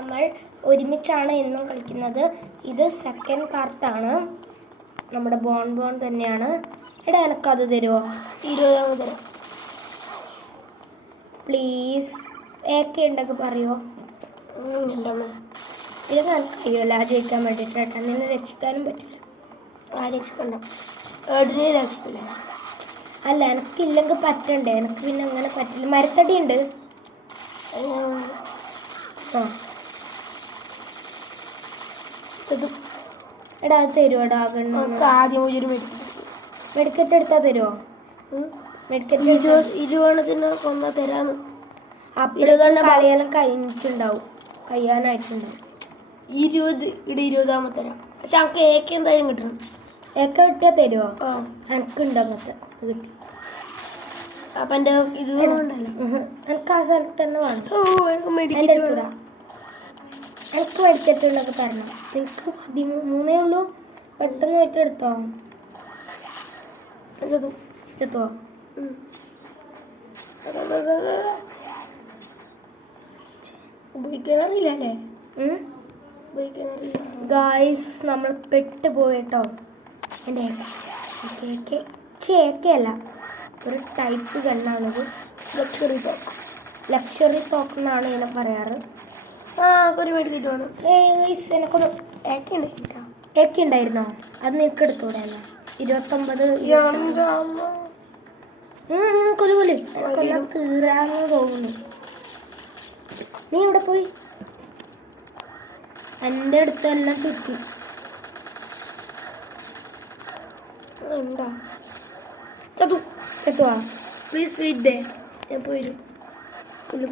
നമ്മൾ ഒരുമിച്ചാണ് എന്നും കളിക്കുന്നത്. ഇത് സെക്കൻഡ് പാർട്ടാണ്. നമ്മുടെ ബോൺ തന്നെയാണ്. എടാ എനിക്കത് തരുമോ? 20 തരാം പ്ലീസ്. ഏക്കെ ഉണ്ടെങ്കിൽ പറയുമോ? ഇത് എനിക്ക് കഴിയുമല്ലോ ആ ജയിക്കാൻ വേണ്ടിയിട്ട് കേട്ടോ. നിന്നെ രക്ഷിക്കാനും പറ്റില്ല. ആ രക്ഷിക്കണ്ട, ഏടിനെ രക്ഷിക്കില്ല. അല്ല എനിക്കില്ലെങ്കിൽ പറ്റണ്ടേ, എനിക്ക് പിന്നെ അങ്ങനെ പറ്റില്ല. മരത്തടി ഉണ്ട്. ആ എടാ അത് തരുമോടാ? നമുക്ക് ആദ്യം ഒരു മെഡിക്കറ്റ് എടുത്താൽ തരുമോ? മെഡിക്കറ്റ് 20 കൊന്ന തരാന്ന്. അപ്പോൾ കളിയെല്ലാം കഴിഞ്ഞിട്ടുണ്ടാവും, കഴിയാനായിട്ടുണ്ടാവും. 20 തരാം. പക്ഷെ നമുക്ക് ഏക്ക് എന്തായാലും കിട്ടണം. ഏക്ക കിട്ടിയാൽ തരുമോ? എനിക്കുണ്ടോ അങ്ങനത്തെ കിട്ടി. അപ്പം എൻ്റെ ഇത് വേണ്ടല്ലോ, എനിക്ക് ആ സ്ഥലത്ത് തന്നെ വേണം. എനിക്ക് മെഡിക്കറ്റ് വേണം. എനിക്ക് മെഡിക്കറ്റുള്ളതൊക്കെ തരണം. എനിക്ക് 13 ഉള്ളൂ. പെട്ടെന്ന് വെച്ച് എടുത്തോ. ചെത്തുവോ? ഉപയോഗിക്കാനറിയില്ലല്ലേ? ഉപയോഗിക്കാനറിയില്ല. ഗായ്സ് നമ്മൾ പെട്ടുപോയിട്ടോ. എൻ്റെ ഏക്കയല്ല, ഒരു ടൈപ്പ് ഗണ്ണാണിത്. ലക്ഷറി തോക്ക് എന്നാണ് ഇതിനെ പറയാറ്. ഒരു മെഡിക്കറ്റ് വേണം. എനിക്കൊരു ഏക്ക ഉണ്ടായിരുന്നോ? അത് നിനക്ക് എടുത്തൂടെ? 29 കൊല്ലി കൊല്ലം തീരാന്ന് തോന്നുന്നു. നീ ഇവിടെ പോയി എൻ്റെ അടുത്തെല്ലാം ചുറ്റി ഉണ്ടോ? എത്തുവാ? പ്ലീസ് വെയിറ്റ് ഡേ, ഞാൻ പോയിരും. കൊല്ലു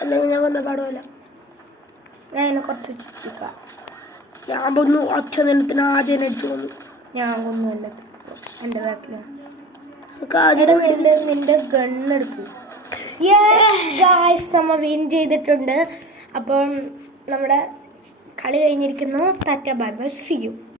അല്ലെങ്കിൽ ഞാൻ വന്ന പാടുമല്ല. ഞാൻ എന്നെ കുറച്ച് ചുറ്റിക്കാം. ഞാൻ വന്നു ഒറ്റ ദിനത്തിന് ആദ്യം അടിച്ചു വന്നു. ഞാൻ ഒന്നുമല്ല എൻ്റെ ബാക്കിൽ. നിന്റെ ഗണ്ണെടുത്തു. ഗായ്സ് നമ്മൾ വിൻ ചെയ്തിട്ടുണ്ട്. അപ്പം നമ്മുടെ കളി കഴിഞ്ഞിരിക്കുന്നു. Tata bye bye, see U.